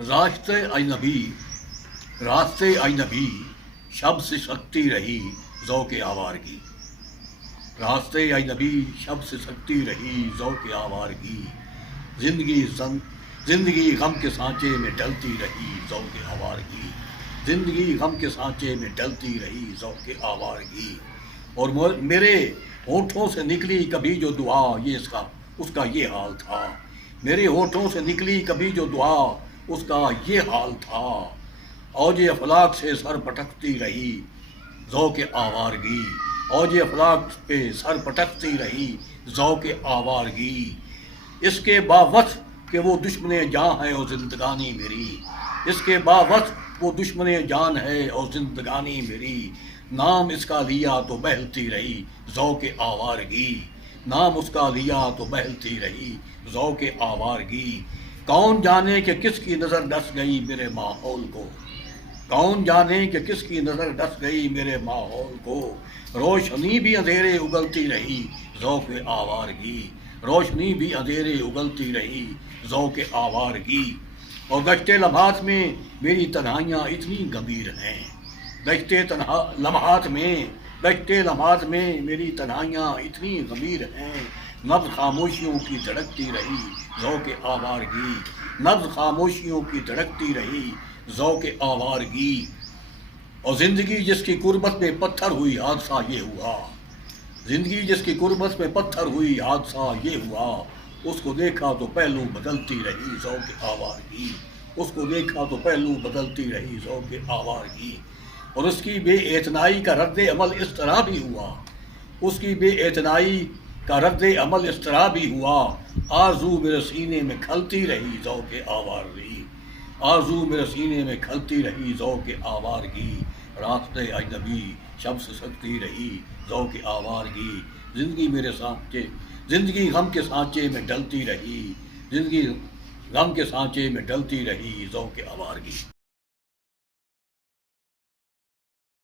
راستے اجنبی راستے اجنبی شب سے سکتی رہی ذوق آوارگی، راستے اجنبی شب سے سکتی رہی ذوق آوارگی، زندگی غم کے سانچے میں ڈلتی رہی ذوق آوارگی، زندگی غم کے سانچے میں ڈلتی رہی ذوق آوارگی، اور میرے ہونٹوں سے نکلی کبھی جو دعا یہ اس کا یہ حال تھا، میرے ہونٹوں سے نکلی کبھی جو دعا اس کا یہ حال تھا، اوج افلاک سے سر پٹکتی رہی ذوق آوارگی، اوج افلاک پہ سر پٹکتی رہی ذوق آوارگی، اس کے باوجھ کہ وہ دشمن جاں ہے اور زندگانی میری، اس کے باوجھ وہ دشمن جان ہے اور زندگانی میری، نام اس کا لیا تو بہلتی رہی ذوق آوارگی، نام اس کا لیا تو بہلتی رہی ذوق آوارگی، کون جانے کہ کس کی نظر ڈس گئی میرے ماحول کو، کون جانے کہ کس کی نظر ڈس گئی میرے ماحول کو، روشنی بھی اندھیرے اگلتی رہی ذوق آوارگی، روشنی بھی اندھیرے اگلتی رہی ذوق آوارگی، اور گزشتے لمحات میں میری تنہائیاں اتنی گمبھیر ہیں، گزشتے لمحات میں میری تنہائیاں اتنی گمبھیر ہیں، نبض خاموشیوں کی دھڑکتی رہی ذوق آوارگی، نبض خاموشیوں کی دھڑکتی رہی ذوق آوارگی، اور زندگی جس کی قربت میں پتھر ہوئی حادثہ یہ ہوا، زندگی جس کی قربت میں پتھر ہوئی حادثہ یہ ہوا، اس کو دیکھا تو پہلو بدلتی رہی ذوق آوارگی، اس کو دیکھا تو پہلو بدلتی رہی ذوق آوارگی، اور اس کی بے اعتنائی کا رد عمل اس طرح بھی ہوا، اس کی بے اعتنائی کا رد عمل اس طرح بھی ہوا، آرزو میرے سینے میں کھلتی رہی ذوق آوارگی، آرزو میرے سینے میں کھلتی رہی ذوق آوارگی، راستے اجنبی شب سے سکتی رہی ذوق آوارگی، زندگی غم کے سانچے میں ڈلتی رہی، زندگی غم کے سانچے میں ڈلتی رہی ذوق آوارگی۔